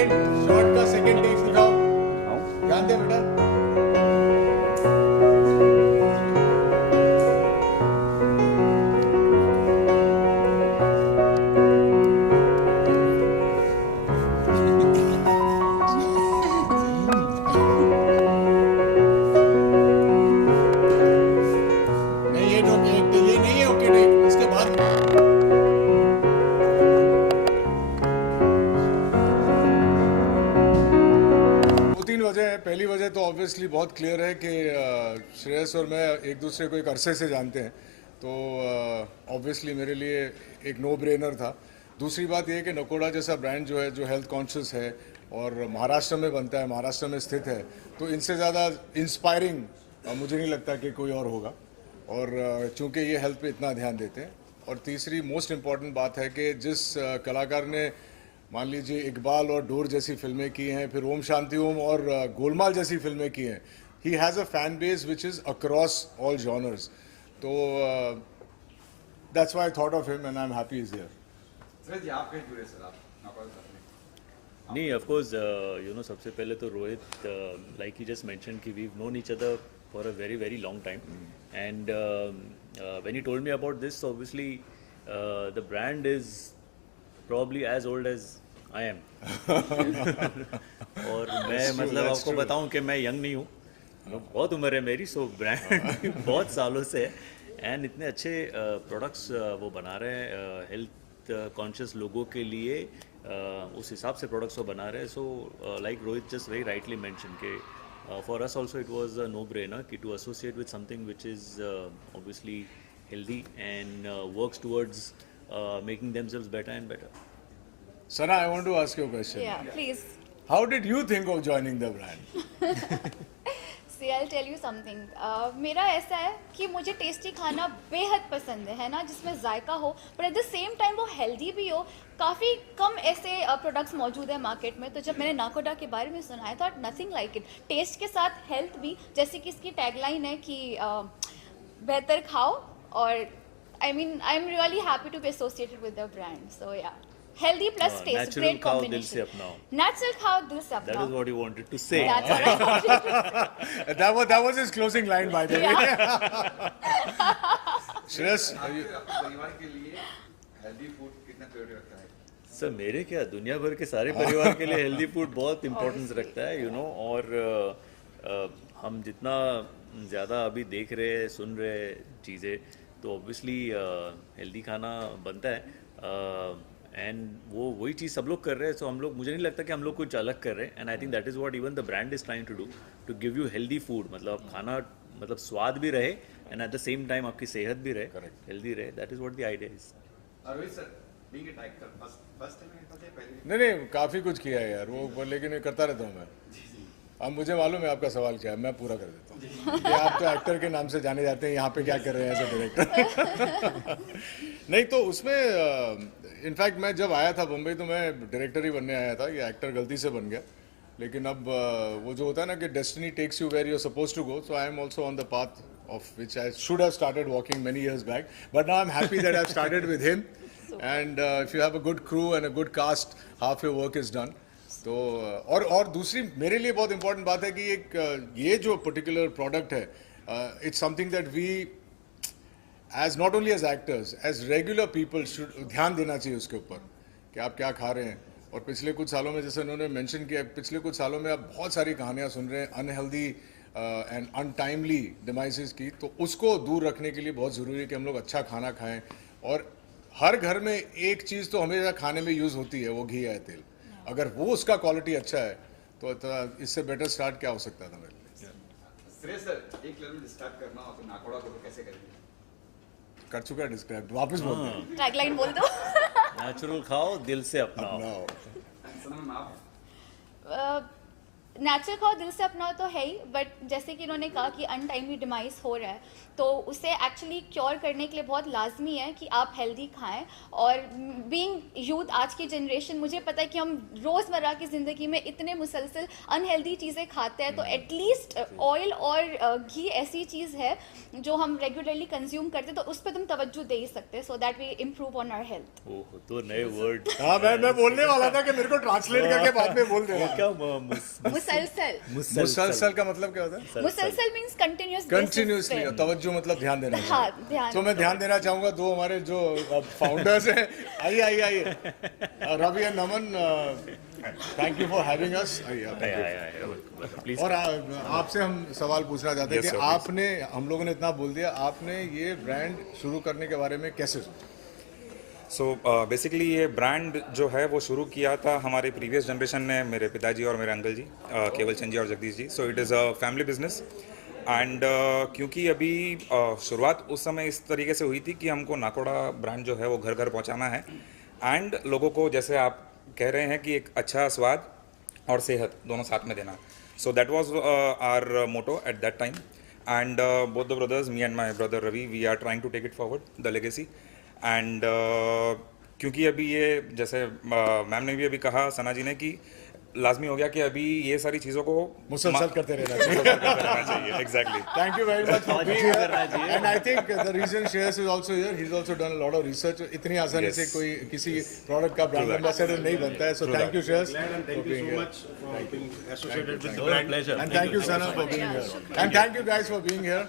Second shot का second take दिखाओ, ध्यान दे बेटा। नहीं ये नहीं है ओके टेक, इसके बाद दो तीन वजह है। पहली वजह तो ऑब्वियसली बहुत क्लियर है कि श्रेयस और मैं एक दूसरे को एक अरसे से जानते हैं, तो ऑब्वियसली मेरे लिए एक नो ब्रेनर था। दूसरी बात यह है कि नकोड़ा जैसा ब्रांड जो है, जो हेल्थ कॉन्शियस है और महाराष्ट्र में बनता है, महाराष्ट्र में स्थित है, तो इनसे ज़्यादा इंस्पायरिंग मुझे नहीं लगता कि कोई और होगा। और चूँकि ये हेल्थ पे इतना ध्यान देते हैं। और तीसरी मोस्ट इम्पॉर्टेंट बात है कि जिस कलाकार ने मान लीजिए इकबाल और डोर जैसी फिल्में की हैं, फिर ओम शांति ओम और गोलमाल जैसी फिल्में की हैं, he has a fan base which is across all genres. तो that's why I thought of him and I am happy is here. Sir ji आप कैसे जुड़े सर, आप नौकरी करते हैं? नहीं, ऑफ कोर्स यू नो, सबसे पहले तो Rohit, like he just mention कि we known each other for a very very long time, and when he told me about this, obviously the brand is probably as old as I am. और मैं मतलब आपको बताऊं कि मैं young नहीं हूँ, बहुत उम्र है मेरी, सो ब्रांड बहुत सालों से है, एंड इतने अच्छे प्रोडक्ट्स वो बना रहे हैं हेल्थ कॉन्शियस लोगों के लिए, उस हिसाब से प्रोडक्ट्स वो बना रहे हैं। So like Rohit just very rightly mention के for us also it was a no brainer कि to associate with something which is obviously healthy and works towards making themselves better and better. Sana, I want to ask you a question. Yeah, please. How did you think of joining the brand? See, I'll tell you something. मेरा ऐसा है कि मुझे tasty खाना बेहद पसंद है ना, जिसमें जायका हो पर एट द सेम टाइम वो हेल्दी भी हो। काफ़ी कम ऐसे प्रोडक्ट्स मौजूद है मार्केट में, तो जब मैंने नाकोडा के बारे में सुना, I thought nothing like it. Test के साथ हेल्थ भी, जैसे कि इसकी टैगलाइन है कि बेहतर खाओ, और I mean I am really happy to be associated with the brand. So yeah, healthy plus taste, Natural great खाओ, दिल combination. से अपनाओ. Natural खाओ, दिल से That अपनाओ. is what you wanted to say. That's what I wanted to say. that was his closing line, by the way. Shreyas, आपके परिवार के लिए हेल्दी फूड कितना प्रायोरिटी रखता है? सर मेरे क्या, दुनिया भर के सारे परिवार के लिए हेल्दी फूड बहुत इम्पोर्टेंस रखता है, यू नो। और हम जितना ज़्यादा अभी देख रहे हैं, सुन रहे हैं चीज़ें, तो ऑब्वियसली हेल्दी खाना बनता है, एंड वो वही चीज़ सब लोग कर रहे हैं। सो हम लोग, मुझे नहीं लगता कि हम लोग कुछ अलग कर रहे हैं, and I think that is what even the brand is trying to do, to give you healthy food. मतलब खाना मतलब स्वाद भी रहे and at the same time आपकी सेहत भी रहे, हेल्दी रहे। That is what the idea is. और Rohit sir, being a director, first time करते हैं पहले? नहीं काफ़ी कुछ किया है यार वो, लेकिन ये करता रहता हूँ मैं। अब मुझे मालूम है आपका सवाल क्या है, मैं पूरा कर देता हूँ। कि आप तो एक्टर के नाम से जाने जाते हैं, यहाँ पे क्या कर रहे हैं एज ए डायरेक्टर? नहीं तो उसमें इनफैक्ट मैं जब आया था बम्बई, तो मैं डायरेक्टर ही बनने आया था, ये एक्टर गलती से बन गया। लेकिन अब वो जो होता है ना कि destiny takes you where you are suppose to go, so I am also on the path of which I should have started walking many years back, but now I'm happy that I've started with him. And if you have a good crew and a good cast, half your work is done. तो और दूसरी मेरे लिए बहुत important बात है कि एक ये जो पर्टिकुलर प्रोडक्ट है, it's something that we as not only as actors, as regular people should ध्यान देना चाहिए उसके ऊपर कि आप क्या खा रहे हैं। और पिछले कुछ सालों में, जैसे उन्होंने मेंशन किया, पिछले कुछ सालों में आप बहुत सारी कहानियाँ सुन रहे हैं अनहेल्दी एंड अनटाइमली डिमाइसेस की, तो उसको दूर रखने के लिए बहुत ज़रूरी है कि हम लोग अच्छा खाना खाएं। और हर घर में एक चीज़ तो हमेशा खाने में यूज़ होती है, वो घी है, तेल। अगर वो उसका क्वालिटी अच्छा है तो इससे बेटर स्टार्ट क्या हो सकता था मेरे लिए। श्रेयस सर, एक लेवल डिस्क्राइब करना हो तो नाकोड़ा को कैसे करेंगे? कर चुका है डिस्क्राइब, वापस बोल दो। टैगलाइन बोल दो। नेचुरल खाओ, दिल से अपनाओ। सनम आप? नेचुरल खाओ दिल से अपना तो है ही, बट जैसे कि इन्होंने कहा कि अनटाइमली डिमाइस हो रहा है, तो उसे एक्चुअली क्योर करने के लिए बहुत लाजमी है कि आप हेल्दी खाएं। और बीइंग यूथ आज की जनरेशन, मुझे पता है कि हम रोज़मर्रा की ज़िंदगी में इतने मुसलसल अनहेल्दी चीज़ें खाते हैं, तो एटलीस्ट ऑयल और घी ऐसी चीज़ है जो हम रेगुलरली कंज्यूम करते हैं, तो उस पर तुम तवज्जो दे ही सकते हैं, so that we improve on our health. Oh, तो नए वर्ड। हाँ, मैं बोलने वाला था कि मेरे को ट्रांसलेट करके बाद में बोल देना। क्या मुसलसल, मुसलसल का मतलब क्या होता है? मुसलसल मीन्स कंटिन्यूस, कंटिन्यूसली, तवज्जो मतलब ध्यान देना। हाँ, ध्यान। तो मैं ध्यान देना चाहूँगा दो हमारे जो फाउंडर्स हैं, आइए Ravi and Naman, thank you for having us. Please. और आपसे हम सवाल पूछना चाहते हैं Yes, कि sir, please. आपने, हम लोगों ने इतना बोल दिया, आपने ये ब्रांड शुरू करने के बारे में कैसे सोचा? सो बेसिकली ये ब्रांड जो है वो शुरू किया था हमारे प्रीवियस जनरेशन ने, मेरे पिताजी और मेरे अंकल जी, केवल चंद जी और Jagdish ji. So it is a family business and क्योंकि अभी शुरुआत उस समय इस तरीके से हुई थी कि हमको नाकोड़ा ब्रांड जो है वो घर घर पहुंचाना है एंड लोगों को, जैसे आप कह रहे हैं कि एक अच्छा स्वाद और सेहत दोनों साथ में देना। So that was our motto at that time and both the brothers, me and my brother Ravi, we are trying to take it forward the legacy and क्योंकि अभी ये, जैसे मैम ने भी अभी कहा, सना जी ने, कि लाजमी हो गया कि अभी ये सारी चीज़ों को मुसलसल करते रहना चाहिए। Exactly. Thank you very much for being here. And I think the reason Shreyas is also here, he's also done a lot of research. इतनी आसानी से कोई किसी प्रोडक्ट का ब्रांड एम्बेसडर नहीं बनता है. So thank you Shreyas for being here. Associated with the Our brand. pleasure. And thank you Sana for being here. And thank you guys for being here.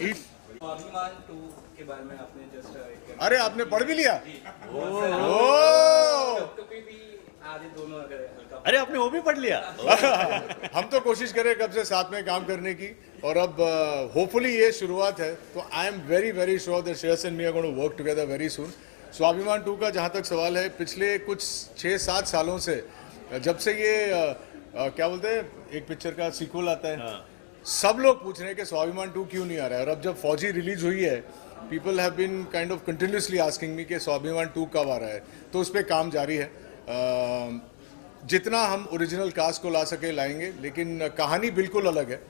Eat. स्वाभिमान 2 के बारे में आपने just अरे आपने पढ़ भी लिया? कभी भी आधे दोनों अगर हल्का अरे आपने वो भी पढ़ लिया? हम तो कोशिश करें कब से साथ में काम करने की, और अब होपफुली ये शुरुआत है, तो I am very very sure that Shreyas and me are going to work together very soon. Swabhiman 2 का जहाँ तक सवाल है, पिछले कुछ 6-7 सालों से, जब से ये क्या बोलते हैं, एक पिक्चर का सीक्वल आता है, सब लोग पूछ रहे हैं कि स्वाभिमान 2 क्यों नहीं आ रहा है। और अब जब फौजी रिलीज हुई है, people have been kind of continuously asking me कि स्वाभिमान 2 कब आ रहा है। तो उस पर काम जारी है, जितना हम ओरिजिनल कास्ट को ला सके लाएंगे, लेकिन कहानी बिल्कुल अलग है।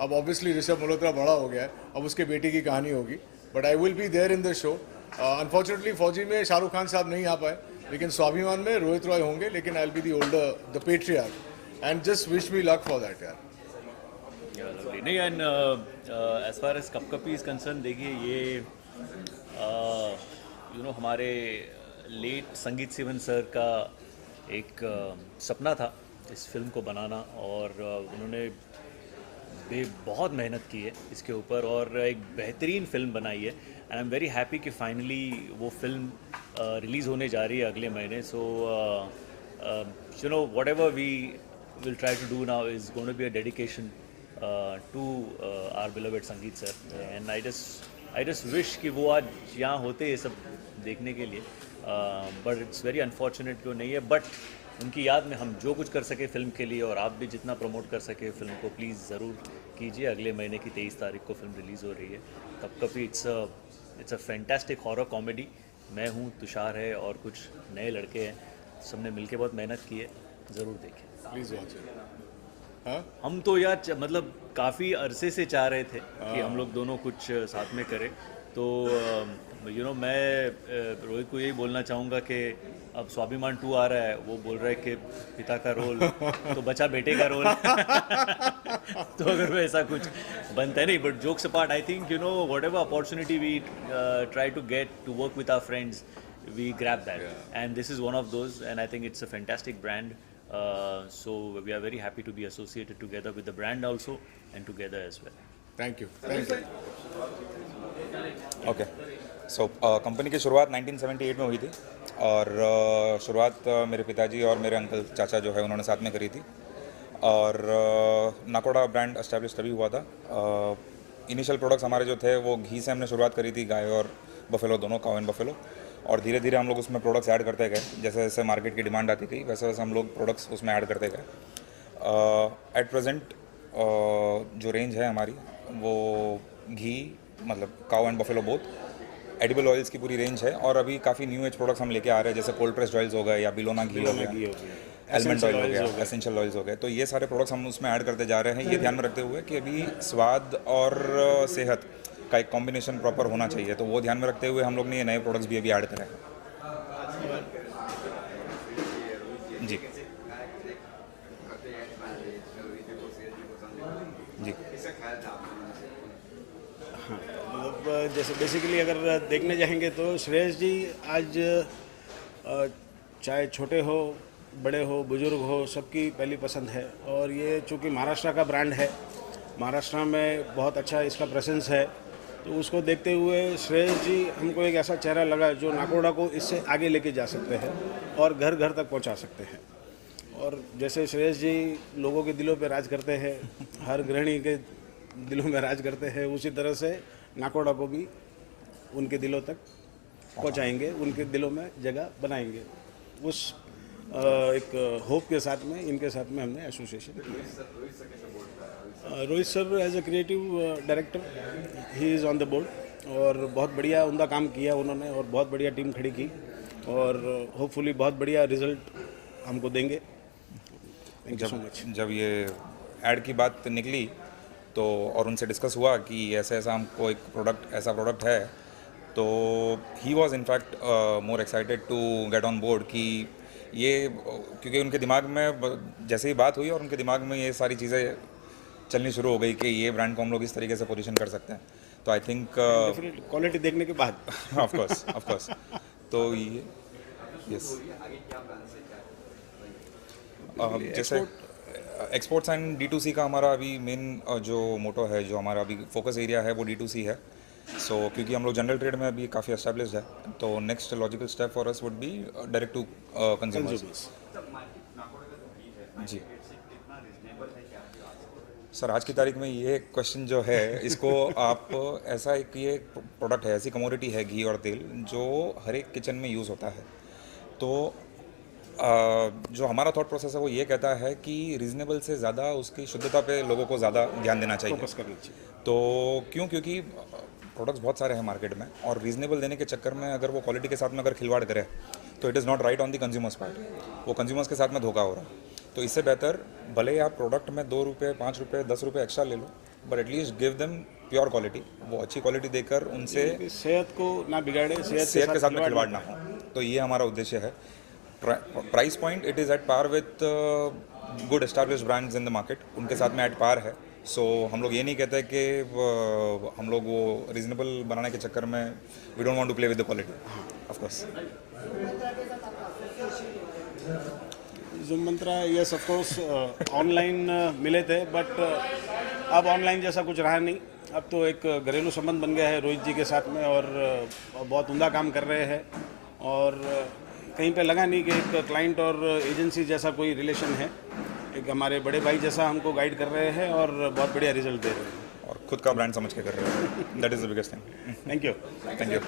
अब ऑब्वियसली ऋषभ मल्होत्रा बड़ा हो गया है, अब उसके बेटे की कहानी होगी, but I will be there in the show. Unfortunately Fauji में शाहरुख खान साहब नहीं आ पाए, लेकिन स्वाभिमान में रोहित रॉय होंगे, लेकिन I will be the older, the patriarch, and just wish me luck for that यार। नहीं, and as far as Kapkapi is concern, देखिए ये हमारे लेट संगीत सिवन सर का एक सपना था इस फिल्म को बनाना, और उन्होंने बहुत मेहनत की है इसके ऊपर और एक बेहतरीन फिल्म बनाई है। And I am very happy कि फाइनली वो फिल्म रिलीज़ होने जा रही है अगले महीने। So whatever we will try to do now is going to be a dedication to our beloved Sangeet sir, and I just wish कि वो आज यहाँ होते ये सब देखने के लिए, बट इट्स वेरी अनफॉर्चुनेट कि वो नहीं है। बट उनकी याद में हम जो कुछ कर सके फिल्म के लिए, और आप भी जितना प्रमोट कर सके फिल्म को, प्लीज़ ज़रूर कीजिए। अगले महीने की 23 तारीख को फिल्म रिलीज़ हो रही है Kapkapi. It's a fantastic horror comedy. मैं हूँ, तुषार है और कुछ नए लड़के हैं, सबने मिलके बहुत मेहनत की है, ज़रूर देखें। Please watch it. हाँ, हम तो यार मतलब काफ़ी अरसे से चाह रहे थे कि हम लोग दोनों कुछ साथ में करें। तो मैं रोहित को यही बोलना चाहूँगा कि अब स्वाभिमान 2 आ रहा है, वो बोल रहा है कि पिता का रोल तो बचा बेटे का रोल तो अगर वैसा कुछ बनता है, नहीं, but jokes apart, I think whatever opportunity we try to get to work with our friends, we grab that, and this is one of those, and I think it's a fantastic brand. So we are very happy to be associated together with the brand also, and together as well. Thank you, thank you. Okay, so company की शुरुआत 1978 में हुई थी, और शुरुआत मेरे पिताजी और मेरे अंकल चाचा जो है उन्होंने साथ में करी थी, और नाकोड़ा ब्रांड एस्टेब्लिश तभी हुआ था। इनिशियल प्रोडक्ट्स हमारे जो थे वो घी से हमने शुरुआत करी थी, गाय और बफेलो दोनों, काऊ एंड बफेलो, और धीरे धीरे हम लोग उसमें प्रोडक्ट्स ऐड करते गए। जैसे जैसे मार्केट की डिमांड आती थी वैसे वैसे हम लोग प्रोडक्ट्स उसमें ऐड करते गए। एट प्रेजेंट जो रेंज है हमारी वो घी, मतलब cow and buffalo both, edible oils की पूरी रेंज है, और अभी काफ़ी न्यू एज प्रोडक्ट्स हम लेके आ रहे हैं, जैसे कोल्ड प्रेस्ड ऑयल्स हो गए या बिलोना घी हो गया, एलमंड ऑयल हो गया, एसेंशियल ऑयल्स हो गए, तो ये सारे प्रोडक्ट्स हम उसमें ऐड करते जा रहे हैं, ये ध्यान में रखते हुए कि अभी स्वाद और सेहत का एक कॉम्बिनेशन प्रॉपर होना चाहिए, तो वो ध्यान में रखते हुए हम लोग ने ये नए प्रोडक्ट्स भी अभी ऐड करे हैं। जी जी मतलब जैसे बेसिकली अगर देखने जाएंगे तो श्रेयस जी आज चाहे छोटे हो, बड़े हो, बुजुर्ग हो, सबकी पहली पसंद है। और ये चूँकि महाराष्ट्र का ब्रांड है, महाराष्ट्र में बहुत अच्छा इसका प्रेजेंस है, तो उसको देखते हुए श्रेयस जी हमको एक ऐसा चेहरा लगा जो नाकोड़ा को इससे आगे लेके जा सकते हैं और घर घर तक पहुंचा सकते हैं। और जैसे श्रेयस जी लोगों के दिलों पे राज करते हैं, हर गृहिणी के दिलों में राज करते हैं, उसी तरह से नाकोड़ा को भी उनके दिलों तक पहुंचाएंगे, उनके दिलों में जगह बनाएंगे। उस एक होप के साथ में इनके साथ में हमने एसोसिएशन किया। Rohit sir as a creative director he is on the board और बहुत बढ़िया उनका काम किया उन्होंने और बहुत बढ़िया टीम खड़ी की और होपफुली बहुत बढ़िया रिजल्ट हमको देंगे। Thank you so much. जब ये ऐड की बात निकली तो और उनसे डिस्कस हुआ कि ऐसा ऐसा हमको एक प्रोडक्ट है, तो he was in fact more excited to get on board कि ये, क्योंकि उनके दिमाग में जैसे ही बात हुई और उनके दिमाग में ये सारी चीज़ें चलनी शुरू हो गई कि ये ब्रांड को हम लोग इस तरीके से पोजीशन कर सकते हैं, तो आई थिंक क्वालिटी देखने के बाद ऑफ कोर्स तो ये यस जैसे एक्सपोर्ट्स एंड D2C का हमारा अभी मेन जो मोटो है, जो हमारा अभी फोकस एरिया है वो D2C है। सो क्योंकि हम लोग जनरल ट्रेड में अभी काफ़ी एस्टेब्लिश्ड है, तो next logical step for us would be direct to consumers. जी सर, आज की तारीख में ये क्वेश्चन जो है, इसको आप ऐसा एक ये प्रोडक्ट है, ऐसी कमोडिटी है घी और तेल जो हर एक किचन में यूज़ होता है, तो जो हमारा थॉट प्रोसेस है वो ये कहता है कि रीज़नेबल से ज़्यादा उसकी शुद्धता पे लोगों को ज़्यादा ध्यान देना चाहिए। फोकस करना चाहिए। तो क्योंकि प्रोडक्ट्स बहुत सारे हैं मार्केट में और रीज़नेबल देने के चक्कर में अगर वो क्वालिटी के साथ में अगर खिलवाड़ करे तो it is not right on the consumers part, वो कंज्यूमर्स के साथ में धोखा हो रहा है। तो इससे बेहतर भले ही आप प्रोडक्ट में 2 रुपये, 5 रुपये, 10 रुपये एक्स्ट्रा ले लो, but at least give them pure quality, वो अच्छी क्वालिटी देकर उनसे सेहत को ना बिगाड़े, सेहत के साथ में खिलवाड़ ना हो। तो ये हमारा उद्देश्य है। Price point it is at par with good established brands in the market, उनके साथ में एट पार है। सो हम लोग ये नहीं कहते कि हम लोग वो रीजनेबल बनाने के चक्कर में we don't want to play with the quality, of course. Zoom मंत्रा यस ऑफ कोर्स ऑनलाइन मिले थे, बट अब ऑनलाइन जैसा कुछ रहा नहीं। अब तो एक घरेलू संबंध बन गया है रोहित जी के साथ में और बहुत उम्दा काम कर रहे हैं और कहीं पे लगा नहीं कि एक क्लाइंट और एजेंसी जैसा कोई रिलेशन है। एक हमारे बड़े भाई जैसा हमको गाइड कर रहे हैं और बहुत बढ़िया रिजल्ट दे रहे हैं और खुद का ब्रांड समझ के कर रहे हैं, that is the biggest thing. Thank you. Thank you.